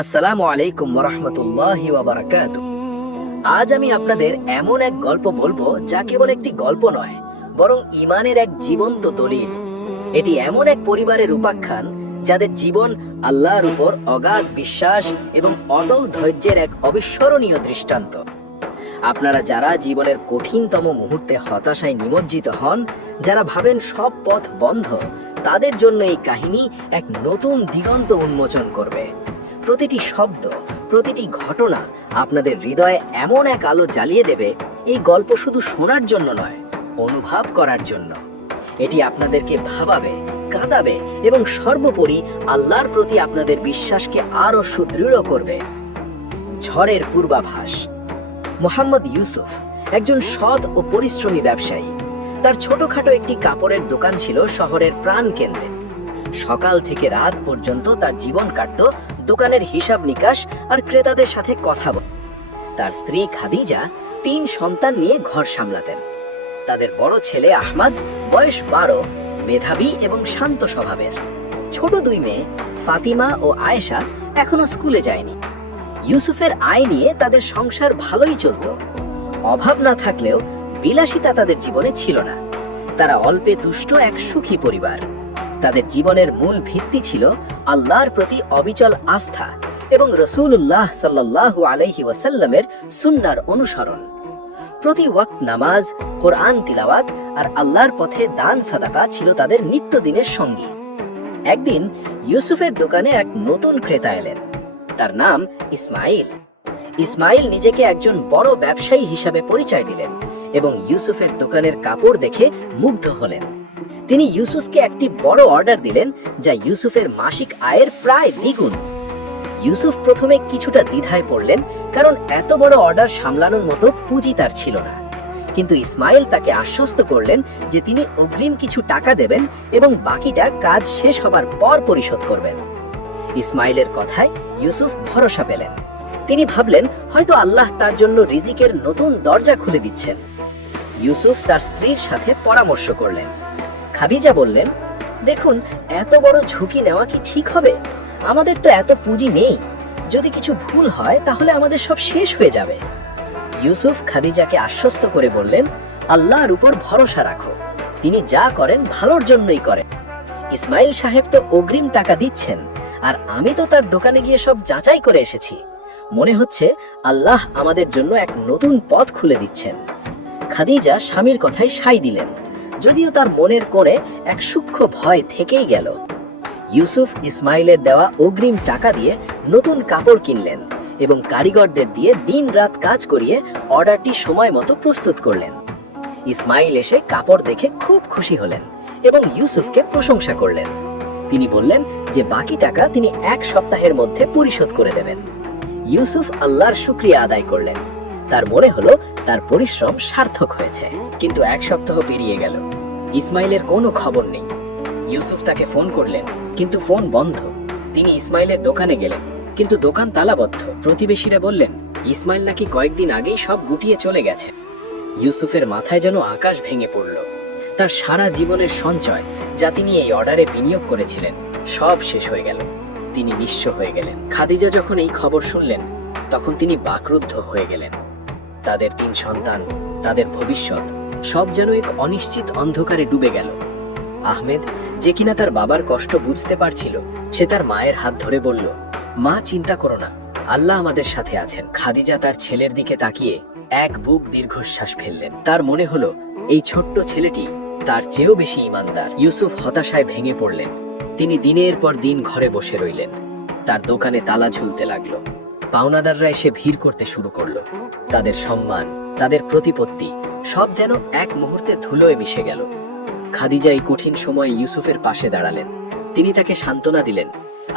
আসসালামু আলাইকুম ওয়া রাহমাতুল্লাহি ওয়া বারাকাতুহু। আজ আমি আপনাদের এমন এক গল্প বলবো যা কেবল একটি গল্প নয়, বরং ঈমানের এক জীবন্ত দলিল। এটি এমন এক পরিবারের উপাখ্যান যাদের জীবন আল্লাহর উপর অগাধ বিশ্বাস এবং অটল ধৈর্যের এক অবিস্মরণীয় দৃষ্টান্ত। আপনারা যারা জীবনের কঠিনতম মুহূর্তে হতাশায় নিমজ্জিত হন, যারা ভাবেন সব পথ বন্ধ, তাদের জন্য এই কাহিনী এক নতুন দিগন্ত উন্মোচন করবে। প্রতিটি শব্দ, প্রতিটি ঘটনা আপনাদের হৃদয়ে এমন এক আলো জ্বালিয়ে দেবে। এই গল্প শুধু শোনার জন্য নয়, অনুভব করার জন্য। এটি আপনাদেরকে ভাবাবে, কাঁদাবে এবং সর্বোপরি আল্লাহর প্রতি আপনাদের বিশ্বাসকে আরও সুদৃঢ় করবে। ঝড়ের পূর্বাভাস। মোহাম্মদ ইউসুফ একজন সৎ ও পরিশ্রমী ব্যবসায়ী। তার ছোটখাটো একটি কাপড়ের দোকান ছিল শহরের প্রাণকেন্দ্রে। সকাল থেকে রাত পর্যন্ত তার জীবন কাটত দোকানের হিসাব নিকাশ আর ক্রেতাদের সাথে কথা বল। তার স্ত্রী খাদিজা 3 সন্তান নিয়ে ঘর সামলাতেন। তাদের বড় ছেলে আহমদ বয়স 12, মেধাবী এবং শান্ত স্বভাবের। ছোট 2 মেয়ে ফাতিমা ও আয়েশা এখনো স্কুলে যায়নি। ইউসুফের আয় নিয়ে তাদের সংসার ভালোই চলত। অভাব না থাকলেও বিলাসিতা তাদের জীবনে ছিল না। তারা অল্পে তুষ্ট এক সুখী পরিবার। তাদের জীবনের মূল ভিত্তি ছিল আল্লাহর প্রতি অবিচল আস্থা এবং রাসূলুল্লাহ সাল্লাল্লাহু আলাইহি ওয়াসাল্লামের সুন্নাহর অনুসরণ। প্রতি ওয়াক্ত নামাজ, কোরআন তিলাওয়াত আর আল্লাহর পথে দান সাদাকা ছিল তাদের নিত্যদিনের সঙ্গী। একদিন ইউসুফের দোকানে এক নতুন ক্রেতা এলেন। তার নাম ইসমাইল। ইসমাইল নিজেকে একজন বড় ব্যবসায়ী হিসাবে পরিচয় দিলেন এবং ইউসুফের দোকানের কাপড় দেখে মুগ্ধ হলেন। তিনি ইউসুফকে একটি বড় অর্ডার দিলেন, যা ইউসুফের মাসিক আয়ের প্রায় দ্বিগুণ। ইউসুফ প্রথমে কিছুটা দ্বিধায় পড়লেন, কারণ এত বড় অর্ডার সামলানোর মতো পুঁজি তার ছিল না। কিন্তু ইসমাইল তাকে আশ্বস্ত করলেন যে তিনি অগ্রিম কিছু টাকা দেবেন এবং বাকিটা কাজ শেষ হবার পর পরিশোধ করবেন। ইসমাইলের কথায় ইউসুফ ভরসা পেলেন। তিনি ভাবলেন হয়তো আল্লাহ তার জন্য রিজিকের নতুন দরজা খুলে দিচ্ছেন। ইউসুফ তার স্ত্রীর সাথে পরামর্শ করলেন। খাদিজা বললেন, দেখুন, এত বড় ঝুঁকি নেওয়া কি ঠিক হবে? আমাদের তো এত পুঁজি নেই। যদি কিছু ভুল হয় তাহলে আমাদের সব শেষ হয়ে যাবে। ইউসুফ খাদিজাকে আশ্বস্ত করে বললেন, আল্লাহর উপর ভরসা রাখো, তিনি যা করেন ভালোর জন্যই করেন। ইসমাইল সাহেব তো অগ্রিম টাকা দিচ্ছেন, আর আমি তো তার দোকানে গিয়ে সব যাচাই করে এসেছি। মনে হচ্ছে আল্লাহ আমাদের জন্য এক নতুন পথ খুলে দিচ্ছেন। খাদিজা স্বামীর কথায় সায় দিলেন, যদিও তার মনের কোণে এক সূক্ষ্ম ভয় থেকেই গেল। ইউসুফ ইসমাইলের দেওয়া অগ্রিম টাকা দিয়ে নতুন কাপড় কিনলেন এবং কারিগরদের দিয়ে দিন-রাত কাজ করিয়ে অর্ডারটি সময় মতো প্রস্তুত করলেন। ইসমাইল এসে কাপড় দেখে খুব খুশি হলেন এবং ইউসুফকে প্রশংসা করলেন। তিনি বললেন যে বাকি টাকা তিনি 1 সপ্তাহের মধ্যে পরিশোধ করে দেবেন। ইউসুফ আল্লাহর শুকরিয়া আদায় করলেন। তার মনে হলো তার পরিশ্রম সার্থক হয়েছে। কিন্তু 1 সপ্তাহ পেরিয়ে গেল, ইসমাইলের কোনো খবর নেই। ইউসুফ তাকে ফোন করলেন, কিন্তু ফোন বন্ধ। তিনি ইসমাইলের দোকানে গেলেন, কিন্তু দোকান তালাবদ্ধ। প্রতিবেশীরা বললেন ইসমাইল নাকি কয়েকদিন আগেই সব গুটিয়ে চলে গেছে। ইউসুফের মাথায় যেন আকাশ ভেঙে পড়ল। তার সারা জীবনের সঞ্চয়, যা তিনি এই অর্ডারে বিনিয়োগ করেছিলেন, সব শেষ হয়ে গেল। তিনি নিঃস্ব হয়ে গেলেন। খাদিজা যখন এই খবর শুনলেন, তখন তিনি বাকরুদ্ধ হয়ে গেলেন। তাদের 3 সন্তান, তাদের ভবিষ্যৎ, সব যেন এক অনিশ্চিত অন্ধকারে ডুবে গেল। আহমেদ, যে কিনা তার বাবার কষ্ট বুঝতে পারছিল, সে তার মায়ের হাত ধরে বলল, মা, চিন্তা করো না, আল্লাহ আমাদের সাথে আছেন। খাদিজা তার ছেলের দিকে তাকিয়ে এক বুক দীর্ঘশ্বাস ফেললেন। তার মনে হলো এই ছোট্ট ছেলেটি তার চেয়েও বেশি ঈমানদার। ইউসুফ হতাশায় ভেঙে পড়লেন। তিনি দিনের পর দিন ঘরে বসে রইলেন। তার দোকানে তালা ঝুলতে লাগলো। পাওনাদাররা এসে ভিড় করতে শুরু করলো। তাদের সম্মান, তাদের প্রতিপত্তি, সব যেন এক মুহূর্তে ধুলোয় মিশে গেল। খাদিজা এই কঠিন সময়ে ইউসুফের পাশে দাঁড়ালেন। তিনি তাকে সান্ত্বনা দিলেন,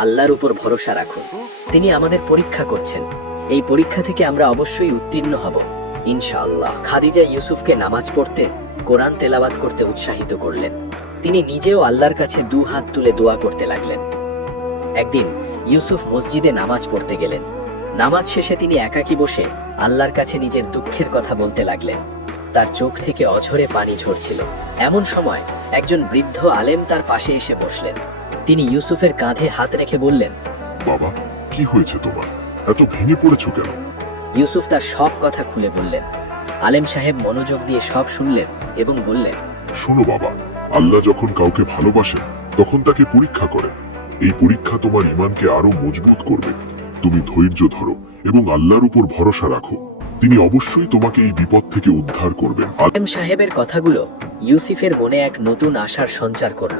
আল্লাহর উপর ভরসা রাখুন, তিনি আমাদের পরীক্ষা করছেন। এই পরীক্ষা থেকে আমরা অবশ্যই উত্তীর্ণ হব, ইনশাআল্লাহ। খাদিজা ইউসুফকে নামাজ পড়তে, কোরআন তেলাওয়াত করতে উৎসাহিত করলেন। তিনি নিজেও আল্লাহর কাছে 2 হাত তুলে দোয়া করতে লাগলেন। একদিন ইউসুফ মসজিদে নামাজ পড়তে গেলেন। নামাজ শেষে তিনি একাকী বসে আল্লাহর কাছে নিজের দুঃখের কথা বলতে লাগলেন। তার চোখ থেকে অঝরে পানি ঝরছিল। এমন সময় একজন বৃদ্ধ আলেম তার পাশে এসে বসলেন। তিনি ইউসুফের কাঁধে হাত রেখে বললেন, বাবা, কি হয়েছে তোমার? এত ভেঙে পড়েছো কেন? ইউসুফ তার সব কথা খুলে বললেন। আলেম সাহেব মনোযোগ দিয়ে সব শুনলেন এবং বললেন, শোনো বাবা, আল্লাহ যখন কাউকে ভালোবাসেন তখন তাকে পরীক্ষা করেন। এই পরীক্ষা তোমার ঈমানকে আরো মজবুত করবে। তুমি ধৈর্য ধরো এবং আল্লাহর উপর ভরসা রাখো। তিনি অবশ্যই তোমাকে এই বিপদ থেকে উদ্ধার করবেন। আলেম সাহেবের কথাগুলো ইউসুফের মনে এক নতুন আশার সঞ্চার করল।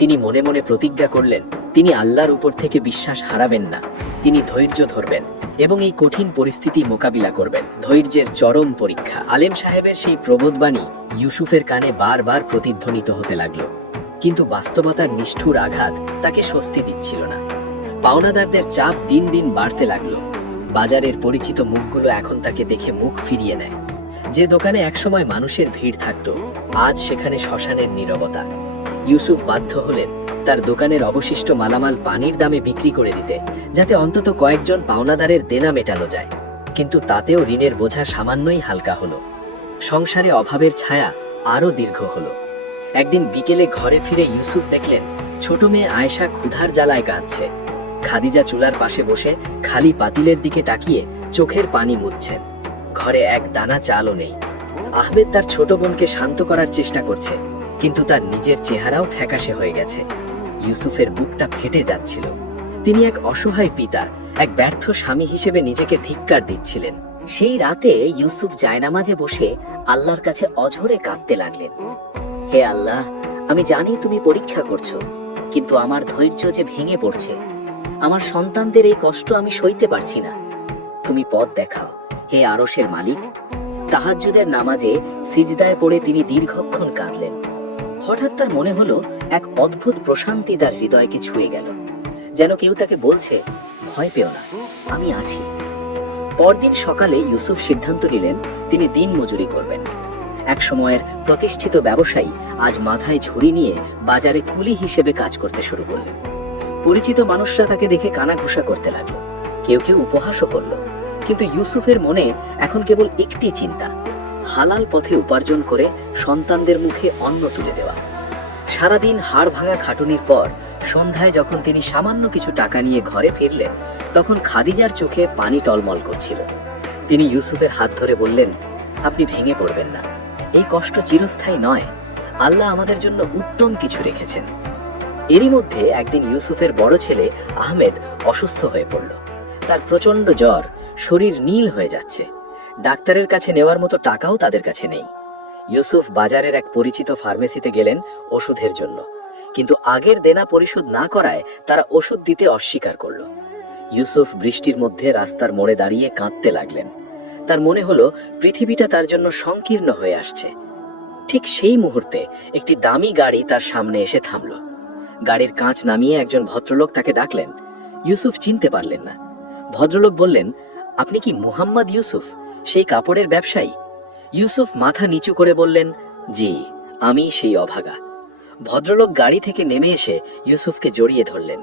তিনি মনে মনে প্রতিজ্ঞা করলেন, তিনি আল্লাহর উপর থেকে বিশ্বাস হারাবেন না। তিনি ধৈর্য ধরবেন এবং এই কঠিন পরিস্থিতি মোকাবিলা করবেন। ধৈর্যের চরম পরীক্ষা। আলেম সাহেবের সেই প্রবোধবাণী ইউসুফের কানে বারবার প্রতিধ্বনিত হতে লাগল, কিন্তু বাস্তবতার নিষ্ঠুর আঘাত তাকে স্বস্তি দিচ্ছিল না। পাওনাদারদের চাপ দিন দিন বাড়তে লাগলো। বাজারের পরিচিত মুখগুলো এখন তাকে দেখে মুখ ফিরিয়ে নেয়। যে দোকানে একসময় মানুষের ভিড় থাকতো, আজ সেখানে শ্মশানের নীরবতা। ইউসুফ বাধ্য হলেন তার দোকানের অবশিষ্ট মালামাল পানির দামে বিক্রি করে দিতে, যাতে অন্তত কয়েকজন পাওনাদারের দেনা মেটানো যায়। কিন্তু তাতেও ঋণের বোঝা সামান্যই হালকা হলো। সংসারে অভাবের ছায়া আরও দীর্ঘ হলো। একদিন বিকেলে ঘরে ফিরে ইউসুফ দেখলেন ছোট মেয়ে আয়েশা ক্ষুধার জ্বালায় কাঁদছে। খাদিজা চুলার পাশে বসে খালি পাতিলের দিকে তাকিয়ে চোখের পানি মুছছেন। ঘরে এক দানা চালও নেই। আহমেদ তার ছোট বোনকে শান্ত করার চেষ্টা করছে, কিন্তু তার নিজের চেহারাও ফ্যাকাশে হয়ে গেছে। ইউসুফের বুকটা ফেটে যাচ্ছিল। তিনি এক অসহায় পিতা, এক ব্যর্থ স্বামী হিসেবে নিজেকে ধিক্কার দিচ্ছিলেন। সেই রাতে ইউসুফ জায়নামাজে বসে আল্লাহর কাছে অঝরে কাঁদতে লাগলেন। হে আল্লাহ, আমি জানি তুমি পরীক্ষা করছো, কিন্তু আমার ধৈর্য যে ভেঙে পড়ছে। আমার সন্তানদের এই কষ্ট আমি সইতে পারছি না। তুমি পথ দেখাও হে আরশের মালিক। তাহাজ্জুদের নামাজে সিজদায় পড়ে তিনি দীর্ঘক্ষণ কাঁদলেন। হঠাৎ তার মনে হলো এক অদ্ভুত প্রশান্তি তার হৃদয়কে ছুঁয়ে গেল, যেন কেউ তাকে বলছে, ভয় পেও না, আমি আছি। পরদিন সকালে ইউসুফ সিদ্ধান্ত নিলেন তিনি দিন মজুরি করবেন। এক সময়ের প্রতিষ্ঠিত ব্যবসায়ী আজ মাথায় ঝুড়ি নিয়ে বাজারে কুলি হিসেবে কাজ করতে শুরু করলেন। পরিচিত মানুষরা তাকে দেখে কানাঘুষা করতে লাগলো, কেউ কেউ উপহাসও করলো। কিন্তু ইউসুফের মনে এখন কেবল একটি চিন্তা, হালাল পথে উপার্জন করে সন্তানদের মুখে অন্ন তুলে দেওয়া। সারাদিন হাড় ভাঙা খাটুনির পর সন্ধ্যায় যখন তিনি সামান্য কিছু টাকা নিয়ে ঘরে ফিরলেন, তখন খাদিজার চোখে পানি টলমল করছিল। তিনি ইউসুফের হাত ধরে বললেন, আপনি ভেঙে পড়বেন না, এই কষ্ট চিরস্থায়ী নয়। আল্লাহ আমাদের জন্য উত্তম কিছু রেখেছেন। এরই মধ্যে একদিন ইউসুফের বড় ছেলে আহমেদ অসুস্থ হয়ে পড়ল। তার প্রচন্ড জ্বর, শরীর নীল হয়ে যাচ্ছে। ডাক্তারের কাছে নেওয়ার মতো টাকাও তাদের কাছে নেই। ইউসুফ বাজারের এক পরিচিত ফার্মেসিতে গেলেন ওষুধের জন্য, কিন্তু আগের দেনা পরিশোধ না করায় তারা ওষুধ দিতে অস্বীকার করল। ইউসুফ বৃষ্টির মধ্যে রাস্তার মোড়ে দাঁড়িয়ে কাঁদতে লাগলেন। তার মনে হলো পৃথিবীটা তার জন্য সংকীর্ণ হয়ে আসছে। ঠিক সেই মুহূর্তে একটি দামি গাড়ি তার সামনে এসে থামল। গাড়ির কাঁচ নামিয়ে একজন ভদ্রলোক তাকে ডাকলেন। ইউসুফ চিনতে পারলেন না। ভদ্রলোক বললেন, আপনি কি মুহাম্মদ ইউসুফ, সেই কাপড়ের ব্যবসায়ী? ইউসুফ মাথা নিচু করে বললেন, জি, আমি সেই অভাগা। ভদ্রলোক গাড়ি থেকে নেমে এসে ইউসুফকে জড়িয়ে ধরলেন।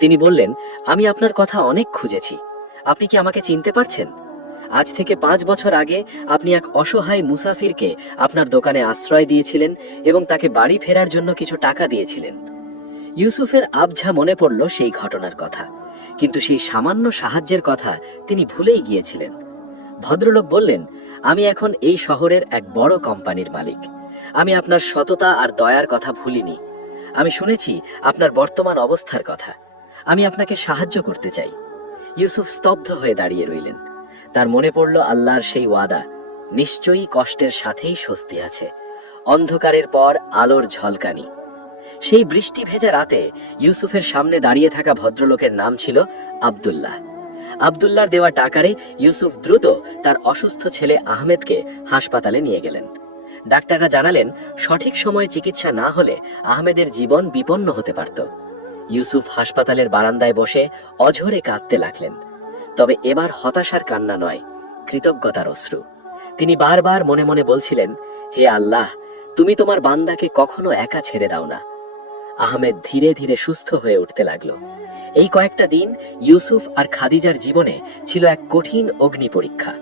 তিনি বললেন, আমি আপনার কথা অনেক খুঁজেছি, আপনি কি আমাকে চিনতে পারছেন? আজ থেকে 5 বছর আগে আপনি এক অসহায় মুসাফিরকে আপনার দোকানে আশ্রয় দিয়েছিলেন এবং তাকে বাড়ি ফেরার জন্য কিছু টাকা দিয়েছিলেন। ইউসুফের আবঝা মনে পড়ল সেই ঘটনার কথা, কিন্তু সেই সামান্য সাহায্যের কথা তিনি ভুলেই গিয়েছিলেন। ভদ্রলোক বললেন, আমি এখন এই শহরের এক বড় কোম্পানির মালিক। আমি আপনার সততা আর দয়ার কথা ভুলিনি। আমি শুনেছি আপনার বর্তমান অবস্থার কথা। আমি আপনাকে সাহায্য করতে চাই। ইউসুফ স্তব্ধ হয়ে দাঁড়িয়ে রইলেন। তার মনে পড়ল আল্লাহর সেই ওয়াদা, নিশ্চয়ই কষ্টের সাথেই স্বস্তি আছে। অন্ধকারের পর আলোর ঝলকানি। সেই বৃষ্টি ভেজা রাতে ইউসুফের সামনে দাঁড়িয়ে থাকা ভদ্রলোকের নাম ছিল আব্দুল্লাহ। আব্দুল্লাহর দেওয়া টাকারে ইউসুফ দ্রুত তার অসুস্থ ছেলে আহমেদকে হাসপাতালে নিয়ে গেলেন। ডাক্তাররা জানালেন, সঠিক সময়ে চিকিৎসা না হলে আহমেদের জীবন বিপন্ন হতে পারত। ইউসুফ হাসপাতালের বারান্দায় বসে অঝরে কাঁদতে লাগলেন। তবে এবার হতাশার কান্না নয়, কৃতজ্ঞতার অশ্রু। তিনি বারবার মনে মনে বলছিলেন, হে আল্লাহ, তুমি তোমার বান্দাকে কখনো একা ছেড়ে দাও না। আহমেদ ধীরে ধীরে সুস্থ হয়ে উঠতে লাগলো। এই কয়েকটা দিন ইউসুফ আর খাদিজার জীবনে ছিল এক কঠিন অগ্নি পরীক্ষা।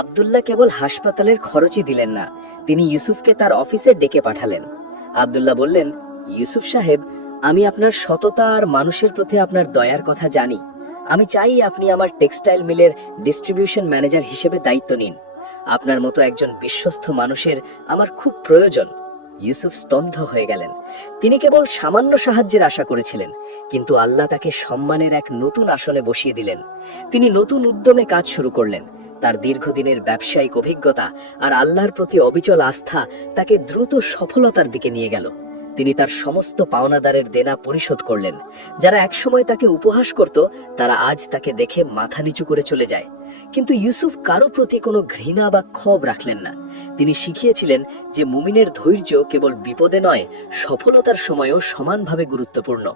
আব্দুল্লাহ কেবল হাসপাতালের খরচই দিলেন না, তিনি ইউসুফকে তার অফিসে ডেকে পাঠালেন। আব্দুল্লাহ বললেন, ইউসুফ সাহেব, আমি আপনার সততা আর মানুষের প্রতি আপনার দয়ার কথা জানি। আমি চাই আপনি আমার টেক্সটাইল মিলের ডিস্ট্রিবিউশন ম্যানেজার হিসেবে দায়িত্ব নিন। আপনার মতো একজন বিশ্বস্ত মানুষের আমার খুব প্রয়োজন। ইউসুফ স্তব্ধ হয়ে গেলেন। তিনি কেবল সামান্য সাহায্যের আশা করেছিলেন, কিন্তু আল্লাহ তাকে সম্মানের এক নতুন আসনে বসিয়ে দিলেন। তিনি নতুন উদ্যমে কাজ শুরু করলেন। তার দীর্ঘদিনের ব্যবসায়িক অভিজ্ঞতা আর আল্লাহর প্রতি অবিচল আস্থা তাকে দ্রুত সফলতার দিকে নিয়ে গেল। তিনি তার সমস্ত পাওনাদারের দেনা পরিশোধ করলেন। যারা একসময় তাকে উপহাস করত, তারা আজ তাকে দেখে মাথা নিচু করে চলে যায়। কিন্তু ইউসুফ কারো প্রতি কোনো ঘৃণা বা ক্ষোভ রাখলেন না। তিনি শিখিয়েছিলেন যে মুমিনের ধৈর্য কেবল বিপদে নয়, সফলতার সময়ও সমানভাবে গুরুত্বপূর্ণ।